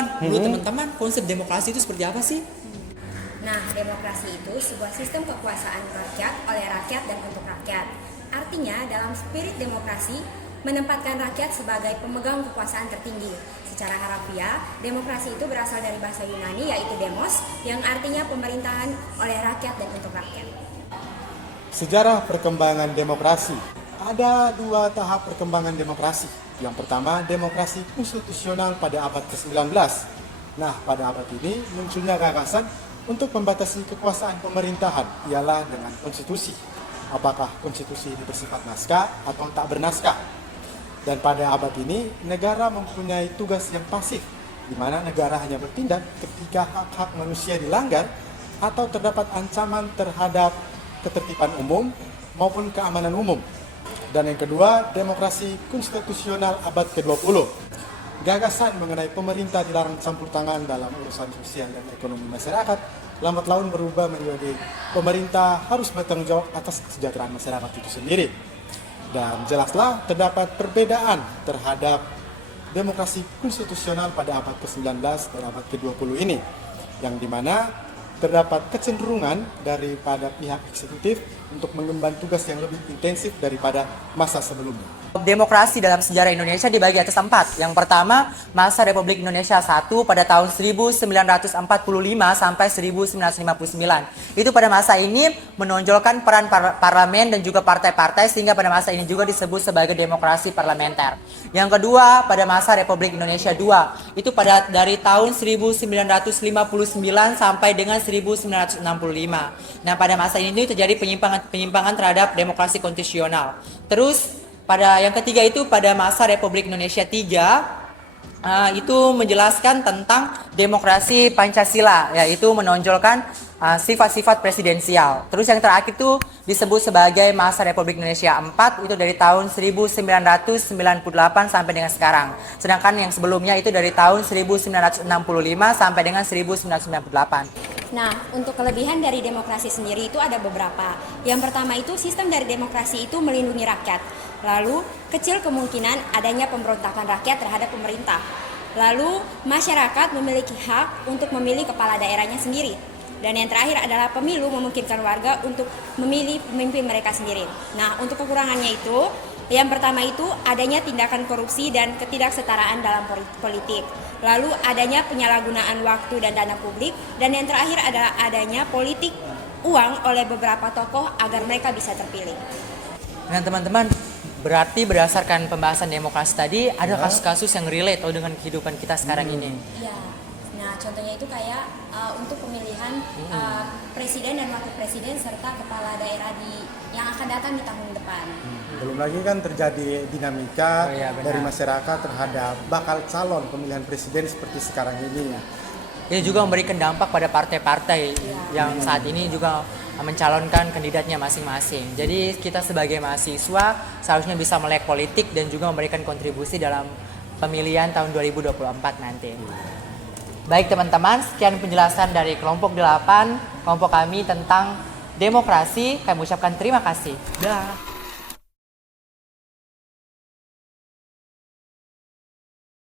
teman-teman, menurut teman-teman konsep demokrasi itu seperti apa sih? Nah, demokrasi itu sebuah sistem kekuasaan rakyat oleh rakyat dan untuk rakyat. Artinya, dalam spirit demokrasi, menempatkan rakyat sebagai pemegang kekuasaan tertinggi. Secara harafiah, demokrasi itu berasal dari bahasa Yunani yaitu demos, yang artinya pemerintahan oleh rakyat dan untuk rakyat. Sejarah perkembangan demokrasi. Ada dua tahap perkembangan demokrasi. Yang pertama, demokrasi konstitusional pada abad ke-19. Nah, pada abad ini munculnya gagasan untuk membatasi kekuasaan pemerintahan ialah dengan konstitusi. Apakah konstitusi ini bersifat naskah atau tak bernaskah? Dan pada abad ini, negara mempunyai tugas yang pasif, di mana negara hanya bertindak ketika hak-hak manusia dilanggar atau terdapat ancaman terhadap ketertiban umum maupun keamanan umum. Dan yang kedua, demokrasi konstitusional abad ke-20. Gagasan mengenai pemerintah dilarang campur tangan dalam urusan sosial dan ekonomi masyarakat lambat laun berubah menjadi pemerintah harus bertanggung jawab atas kesejahteraan masyarakat itu sendiri. Dan jelaslah terdapat perbedaan terhadap demokrasi konstitusional pada abad ke-19 dan abad ke-20 ini, yang dimana terdapat kecenderungan daripada pihak eksekutif untuk mengemban tugas yang lebih intensif daripada masa sebelumnya. Demokrasi dalam sejarah Indonesia dibagi atas 4. Yang pertama, masa Republik Indonesia I pada tahun 1945 sampai 1959. Itu pada masa ini menonjolkan peran parlemen dan juga partai-partai sehingga pada masa ini juga disebut sebagai demokrasi parlementer. Yang kedua, pada masa Republik Indonesia II, itu dari tahun 1959 sampai dengan 1965. Nah, pada masa ini terjadi penyimpangan terhadap demokrasi konstitusional. Terus pada yang ketiga itu pada masa Republik Indonesia III, itu menjelaskan tentang demokrasi Pancasila, yaitu menonjolkan sifat-sifat presidensial. Terus yang terakhir itu disebut sebagai masa Republik Indonesia IV, itu dari tahun 1998 sampai dengan sekarang. Sedangkan yang sebelumnya itu dari tahun 1965 sampai dengan 1998. Nah, untuk kelebihan dari demokrasi sendiri itu ada beberapa. Yang pertama itu sistem dari demokrasi itu melindungi rakyat. Lalu, kecil kemungkinan adanya pemberontakan rakyat terhadap pemerintah. Lalu, masyarakat memiliki hak untuk memilih kepala daerahnya sendiri. Dan yang terakhir adalah pemilu memungkinkan warga untuk memilih pemimpin mereka sendiri. Nah, untuk kekurangannya itu, yang pertama itu adanya tindakan korupsi dan ketidaksetaraan dalam politik. Lalu adanya penyalahgunaan waktu dan dana publik. Dan yang terakhir adalah adanya politik uang oleh beberapa tokoh agar mereka bisa terpilih. Nah, teman-teman, berarti berdasarkan pembahasan demokrasi tadi ada kasus-kasus yang relate dengan kehidupan kita sekarang ini. Ya. Nah, contohnya itu kayak untuk pemilihan presiden dan wakil presiden serta kepala daerah yang akan datang di tahun depan. Belum lagi kan terjadi dinamika dari masyarakat terhadap bakal calon pemilihan presiden seperti sekarang ini. Ini juga memberikan dampak pada partai-partai yang saat ini juga mencalonkan kandidatnya masing-masing. Jadi kita sebagai mahasiswa seharusnya bisa melek politik dan juga memberikan kontribusi dalam pemilihan tahun 2024 nanti. Baik teman-teman, sekian penjelasan dari kelompok 8, kelompok kami tentang demokrasi. Kami ucapkan terima kasih. Dah.